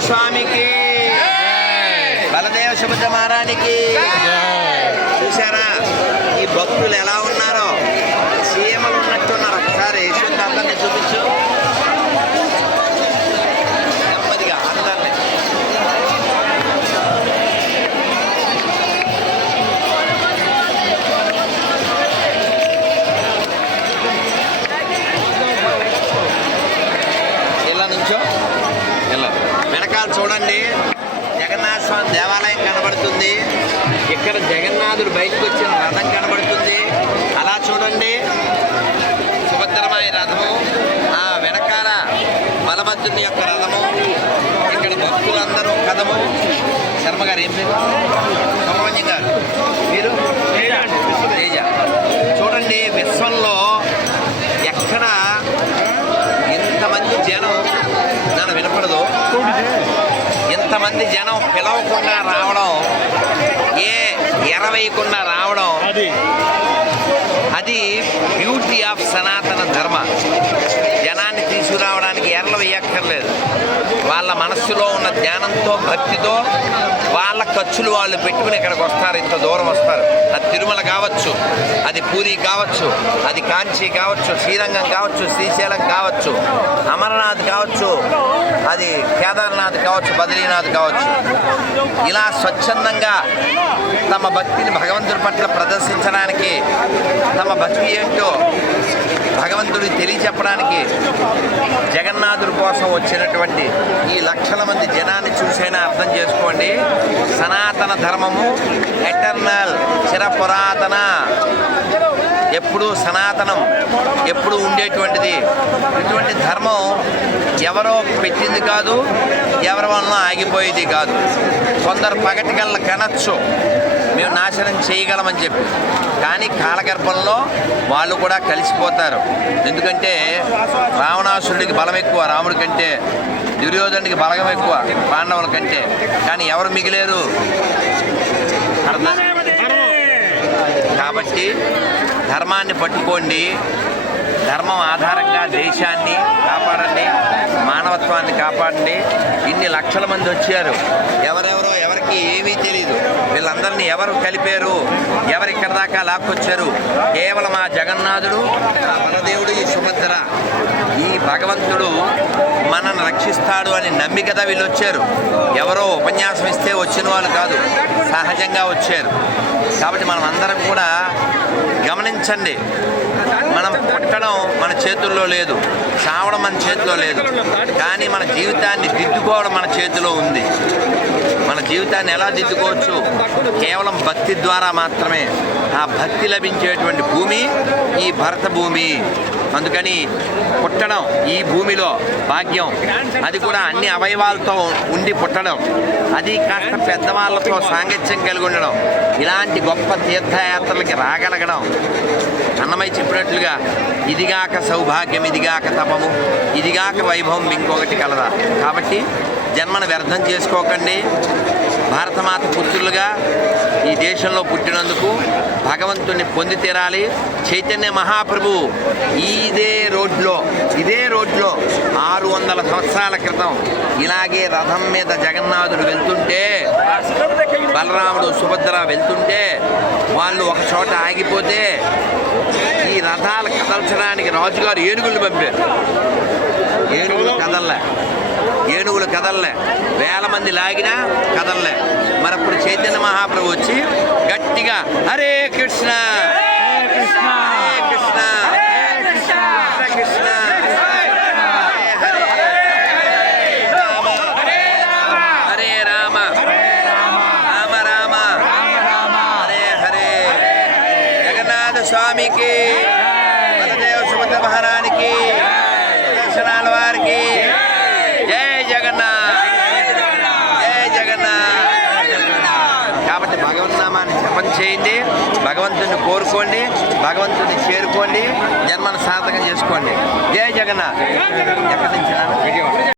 స్వామికి బలదేవ సుభద్ర మహారానికి చూసారా ఈ భక్తులు ఎలా ఉన్నారో? సీమలు ఉన్నట్టున్నారు. ఒకసారి అందరినీ చూపించు. నెమ్మదిగా అందరినీ. ఇలా నుంచో. వెనకాల చూడండి. జగన్నాథ స్వామి దేవాలయం కనబడుతుంది. ఇక్కడ జగన్నాథుడు బయటకు వచ్చిన రథం కనబడుతుంది. అలా చూడండి. సుభద్రమాయ రథము. ఆ వెనకాల బలభద్రుని యొక్క రథము. ఇక్కడ భక్తులందరూ కథము. శర్మ గారు ఏం పేరు సుబ్రహ్మణ్యం గారు. మీరు? ఇంతమంది జనం పిలవకుండా రావడం ఏ ఎరవేయకుండా రావడం అది. బ్యూటీ ఆఫ్ సనాతన ధర్మ. జనాన్ని తీసుకురావడానికి ఎర్ల వేయక్కర్లేదు. వాళ్ళ మనస్సులో ఉన్న జ్ఞానంతో భక్తితో వాళ్ళ ఖర్చులు వాళ్ళు పెట్టుకుని ఇక్కడికి వస్తారు ఇంత దూరం వస్తారు. అది తిరుమల కావచ్చు అది పూరి కావచ్చు అది కాంచీ కావచ్చు శ్రీరంగం కావచ్చు శ్రీశైలం కావచ్చు అమరనాథ్ కావచ్చు అది కేదార్నాథ్ కావచ్చు బద్రీనాథ్ కావచ్చు. ఇలా స్వచ్ఛందంగా తమ భక్తిని భగవంతుడి పట్ల ప్రదర్శించడానికి తమ భక్తి ఏంటో భగవంతుడికి తెలియచెప్పడానికి జగన్నాథుడి కోసం వచ్చినటువంటి ఈ లక్షల మంది జనాన్ని చూసైనా అర్థం చేసుకోండి. సనాతన ధర్మము ఎటర్నల్ చిరపురాతన. ఎప్పుడు సనాతనం ఎప్పుడు ఉండేటువంటిది. ఇటువంటి ధర్మం ఎవరో పెట్టింది కాదు ఎవరి వలన ఆగిపోయేది కాదు. కొందరు పగటికల్లా కనచ్చు మేము నాశనం చేయగలమని చెప్పి. కానీ కాలగర్భంలో వాళ్ళు కూడా కలిసిపోతారు. ఎందుకంటే రావణాసురుడికి బలం ఎక్కువ రాముడి కంటే దుర్యోధనుడికి బలగం ఎక్కువ పాండవుల కంటే. కానీ ఎవరు మిగిలేరు? కాబట్టి ధర్మాన్ని పట్టుకోండి. ధర్మం ఆధారంగా దేశాన్ని కాపాడండి. మానవత్వాన్ని కాపాడండి. ఇన్ని లక్షల మంది వచ్చారు. ఎవరెవరో ఎవరికి ఏమీ తెలియదు వీళ్ళందరినీ ఎవరు కలిపారు? ఎవరు ఇక్కడ దాకా లాక్కొచ్చారు? కేవలం ఆ జగన్నాథుడు ఆ బలదేవుడు ఈ సుభద్ర. ఈ భగవంతుడు మనల్ని రక్షిస్తాడు అని నమ్మి కదా వీళ్ళు వచ్చారు ఎవరో ఉపన్యాసం ఇస్తే వచ్చిన వాళ్ళు కాదు సహజంగా వచ్చారు. కాబట్టి మనం అందరం కూడా గమనించండి. మనం పుట్టడం మన చేతుల్లో లేదు. చావడం మన చేతిలో లేదు. కానీ మన జీవితాన్ని దిద్దుకోవడం మన చేతిలో ఉంది. మన జీవితాన్ని ఎలా దిద్దుకోవచ్చు? కేవలం భక్తి ద్వారా మాత్రమే ఆ భక్తి లభించేటువంటి భూమి ఈ భరత భూమి. అందుకని పుట్టడం ఈ భూమిలో భాగ్యం. అది కూడా అన్ని అవయవాలతో ఉండి పుట్టడం. అది కాస్త పెద్దవాళ్ళతో సాంగత్యం కలిగి ఉండడం. ఇలాంటి గొప్ప తీర్థయాత్రలకి రాగలగడం. అన్నమయ్య చెప్పినట్లుగా ఇదిగాక సౌభాగ్యం ఇదిగాక తపము ఇదిగాక వైభవం ఇంకొకటి కలదా. కాబట్టి జన్మను వ్యర్థం చేసుకోకండి. భారతమాత పుత్రులుగా ఈ దేశంలో పుట్టినందుకు భగవంతుని పొంది తీరాలి. చైతన్య మహాప్రభు ఇదే రోడ్లో ఇదే రోడ్లో ఆరు వందల సంవత్సరాల క్రితం ఇలాగే రథం మీద జగన్నాథుడు వెళ్తుంటే బలరాముడు సుభద్ర వెళ్తుంటే వాళ్ళు ఒక చోట ఆగిపోతే ఈ రథాలు కదల్చడానికి రాజుగారు ఏనుగులు పంపారు. ఏనుగులు కదల్లా. ఏనుగులు కదల్లే వేల మంది లాగినా కదల్లే మరి అప్పుడు చైతన్య మహాప్రభు వచ్చి గట్టిగా హరే కృష్ణ కృష్ణ కృష్ణ హరే హరే రామ రామ రామ హరే హరే జగన్నాథ స్వామికి బలదేవ సుభద్ర మహారానికి దర్శనాల వారికి జై జగన్నాథ్ జై జగన్నాథ్ కాబట్టి తపన చేయండి భగవంతుని కోరుకోండి భగవంతుని చేరుకోండి జన్మను సార్థకం చేసుకోండి. జయ జగన్నాథ్. ఎక్కడి నుంచి